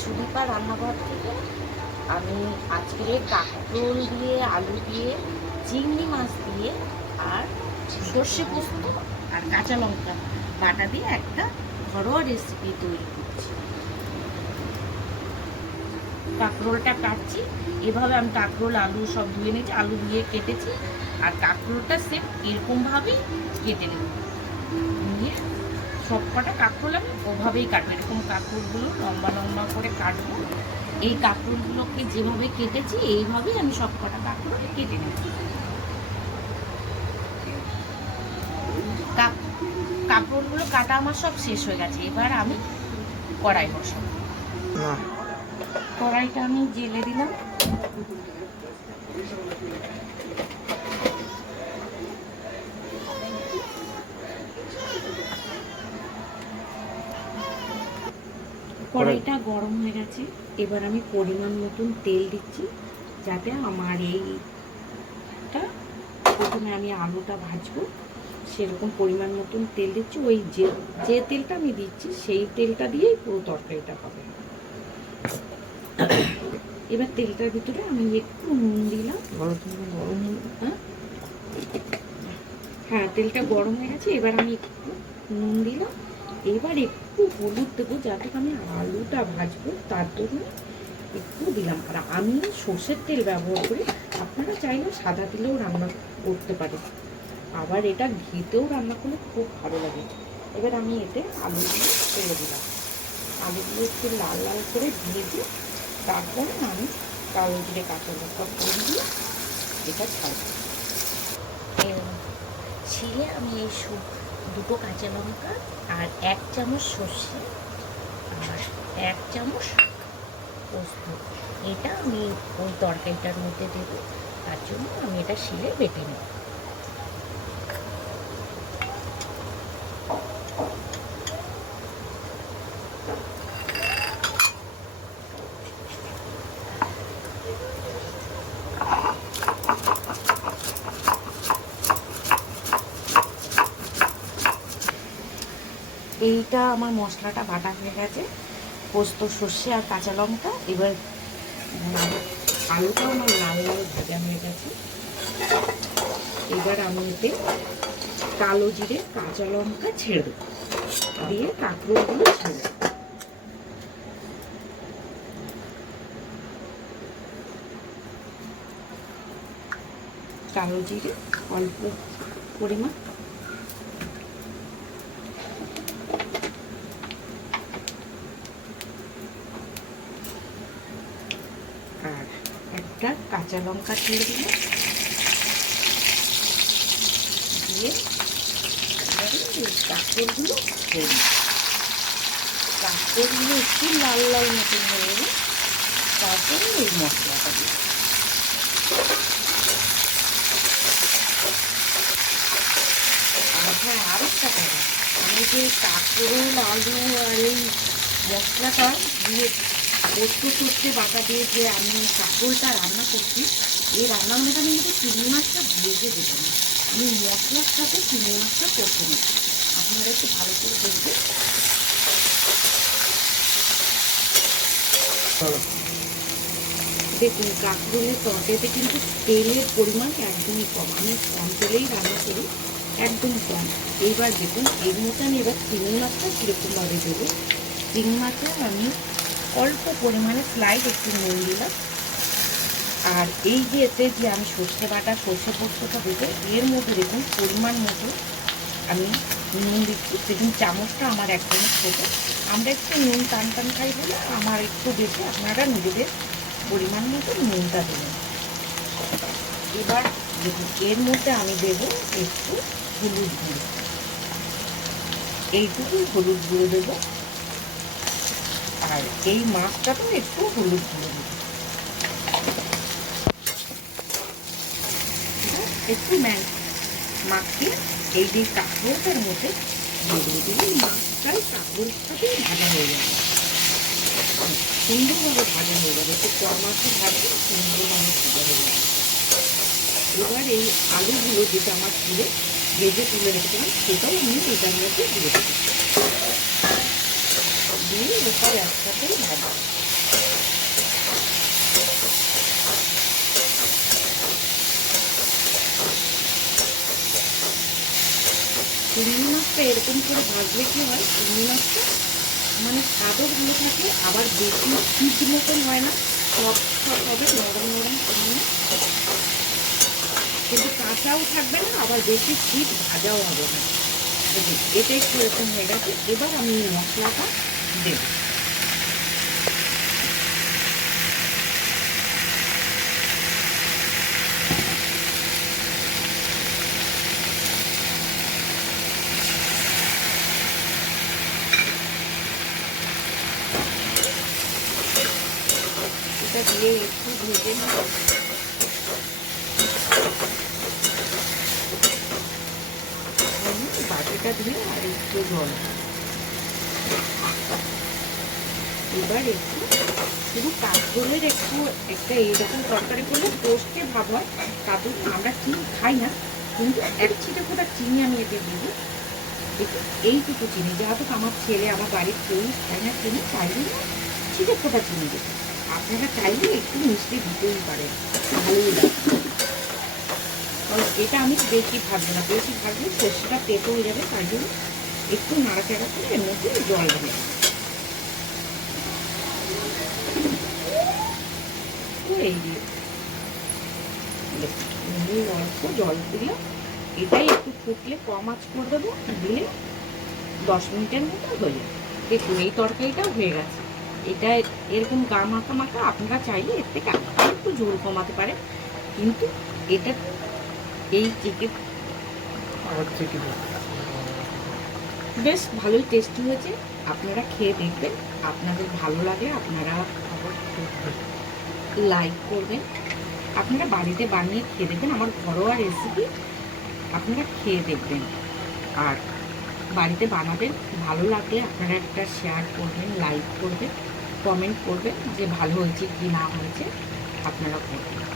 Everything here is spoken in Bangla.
সুদীপা রান্নাঘর থেকে আমি আজকে কাঁকরোল দিয়ে, আলু দিয়ে, চিংড়ি মাছ দিয়ে আর সর্ষে পোস্ত আর কাঁচা লঙ্কা বাটা দিয়ে একটা ঘরোয়া রেসিপি তৈরি করছি। কাঁকরোলটা কাটছি, এভাবে আমি কাঁকরোল, আলু সব ধুয়ে নিয়েছি, আলু দিয়ে কেটেছি, আর কাঁকরোলটা সেম এরকমভাবেই কেটে নেব। সব কটা কাঁকরোল আমি ওভাবেই কাটবো। এরকম কাঁকরোলগুলো লম্বা লম্বা করে কাটবো। এই কাঁকরোলগুলোকে যেভাবে কেটেছি এইভাবেই আমি সব কটা কাঁকরোল কেটে নেব। কাঁকরোলগুলো কাটা আমার সব শেষ হয়ে গেছে। এবার আমি কড়াই বসাবো। কড়াইটা আমি জেলে দিলাম। কড়াইটা গরম হয়ে গেছে। এবার আমি পরিমাণ মতন তেল দিচ্ছি যাতে আমার এইটা প্রথমে আমি আলুটা ভাজবো। সেরকম পরিমাণ মতন তেল দিচ্ছি। ওই যে যে তেলটা আমি দিচ্ছি সেই তেলটা দিয়েই পুরো তরকারিটা হবে। এবার তেলটার ভিতরে আমি একটু নুন দিলাম। গরম হ্যাঁ? হ্যাঁ তেলটা গরম হয়ে গেছে। এবার আমি একটু নুন দিলাম। এবার একটু হলুদ দেবো, যাতে আমি আলুটা ভাজবো, তার জন্য একটু দিলাম। আর আমি সর্ষের তেল ব্যবহার করি, আপনারা চাইলে সাদা তেলেও রান্না করতে পারেন। আবার এটা ঘিতেও রান্না করলে খুব ভালো লাগে। এবার আমি এতে আলুগুলো ফেলে দিলাম। আলুগুলো একটু লাল লাল করে ভেজে তারপরে আমি কালো জিরে, কাঁচা লঙ্কা করে দিয়ে এটা ছাড়বো। ছিলে আমি এই দুটো কাঁচা লঙ্কা আর এক চামচ সর্ষে আর এক চামচ পোস্ত। এটা আমি ওই তরকারিটার মধ্যে দেবো, তার জন্য আমি এটা শিলে বেটে নেব। এইটা আমার মশলাটা বাটা হয়ে গেছে। পোস্ত, সর্ষে আর কাঁচা লঙ্কা। এবার আলুটাও আমার লাল লাল ভাজা হয়ে গেছে। এবার আমি এতে কালো জিরে, কাঁচা লঙ্কা ছেড়ে দেবো। দিয়ে কাঁকড়োগুলো ছেড়ে দেবো। কালো জিরে অল্প পরিমাণ আর একটা কাঁচা লঙ্কা ছেড়ে দিল দিয়ে কাঁকড়গুলো দেব কাঁকড়গুলো একটু লাল লাল মতন হয়ে গেলে তারপরে এই মশলাটা দিই আর হ্যাঁ আরেকটা কথা। আমি যে কাঁকড়োল আলু আর এই মশলাটা দিয়ে পোস্ত সর্ষে বাটা দিয়ে যে আমি কাঁকরোলটা রান্না করছি, এই রান্নার মধ্যে আমি কিন্তু চিংড়ি মাছটা ভেজে দেবো না। আমি মশলার সাথে চিংড়ি মাছটা করতে নেব। আপনারা একটু ভালো করে দেখবেন। দেখুন কাঁকরোলের তরকারিতে কিন্তু তেলের পরিমাণ একদমই কম। আমি কম তেলেই রান্না করি একদম কম। এইবার দেখুন এর মধ্যে আমি এবার চিংড়ি মাছটা কীরকমভাবে দেবো। চিংড়ি মাছে আমি অল্প পরিমাণে স্লাইড একটু নুন দিলাম। আর এই যে এতে যে আমি সর্ষে বাটা, সর্ষে পোস্তটা দেবো, এর মধ্যে দেখুন পরিমাণ মতো আমি নুন দিচ্ছি। সেদিন চামচটা আমার একদম ছোটো। আমরা একটু নুন টান টান খাই বলে আমার একটু বেশি, আপনারা নিজেদের পরিমাণ মতো নুনটা দেবেন। এবার দেখুন, এর মধ্যে আমি দেব একটু হলুদ গুঁড়ো। এইটুকু হলুদ গুঁড়ো দেবো। আর এই মাছটাতেও একটু হলুদ গুঁড়ো দেবো একটু মাখিয়ে এই যে কাঁকড়োটার মধ্যে দিয়ে দিলে মাছটাই কাঁকড়োর ভাজা হয়ে যাবে। সুন্দরভাবে ভাজা হয়ে যাবে। একটু কম মাছে ভাজবে সুন্দরভাবে ভাজা হয়ে যাবে। এবার এই আলুগুলো যেটা আমার ছিল, ভেজে তুলে রেখেছিলাম, সেটাও আমি এটার মধ্যে দিয়ে দেবো দিয়ে এরপর একসাথেই ভাজা। চিংড়ি মাছটা এরকম করে ভাজলে কি হয়? চিংড়ি মাছটা মানে স্বাদও ভালো থাকে, আবার বেশি শীত মতন হয় না, সব সব হবে নরম নরম কিন্তু কাঁচাও থাকবে না, আবার বেশি শীত ভাজাও হবে না। এটা একটু এরকম হয়ে গেছে। এবার আমি মশলাটা দেব এটা দিয়ে একটু ভেজে নেব। বাটিটা দিয়ে আর একটু জল এবার একটু শুধু কাঁচকলের একটু একটা এরকম তরকারি করলে পোস্টে ভাব হয়। কাজু আমরা চিনি খাই না, কিন্তু এক ছিটে ফোটা চিনি আমি এতে দিব। এইটুকু চিনি। যেহেতু আমার ছেলে, আমার বাড়ির কেউ খায় না চিনি, তাই জন্য ছিটে ফোটা চিনি দেবে। আপনারা চাইলে একটু মিষ্টি দিতেই পারেন, ভালোই লাগে। এটা আমি বেশি ভাজবো না, বেশি ভাজলে সর্ষেটা তেতো হয়ে যাবে, তাই জন্য একটু নাড়াচাড়া করে এর মধ্যে জল ঢেলে এই অল্প জল দিলাম। এটাই একটু ফুটলে কম আঁচ করে দেবো, দিলে দশ মিনিটের মতো হয়ে দেখুন, এই তরকারিটাও হয়ে গেছে। এটা এরকম গা মাখা মাখা আপনারা চাইলে এর থেকে একটু ঝোল কমাতে পারেন। কিন্তু এটা এই চিকেন বেশ ভালোই টেস্টি হয়েছে। আপনারা খেয়ে দেখবেন। আপনাদের ভালো লাগলে আপনারা লাইক করবেন। আপনারা বাড়িতে বানিয়ে খেয়ে দেখবেন। আমার ঘরোয়া রেসিপি আপনারা খেয়ে দেখবেন। আর বাড়িতে বানাবেন, ভালো লাগলে আপনারা একটা শেয়ার করবেন লাইক করবেন কমেন্ট করবেন যে ভালো হয়েছে কি না হয়েছে, আপনারা করবেন।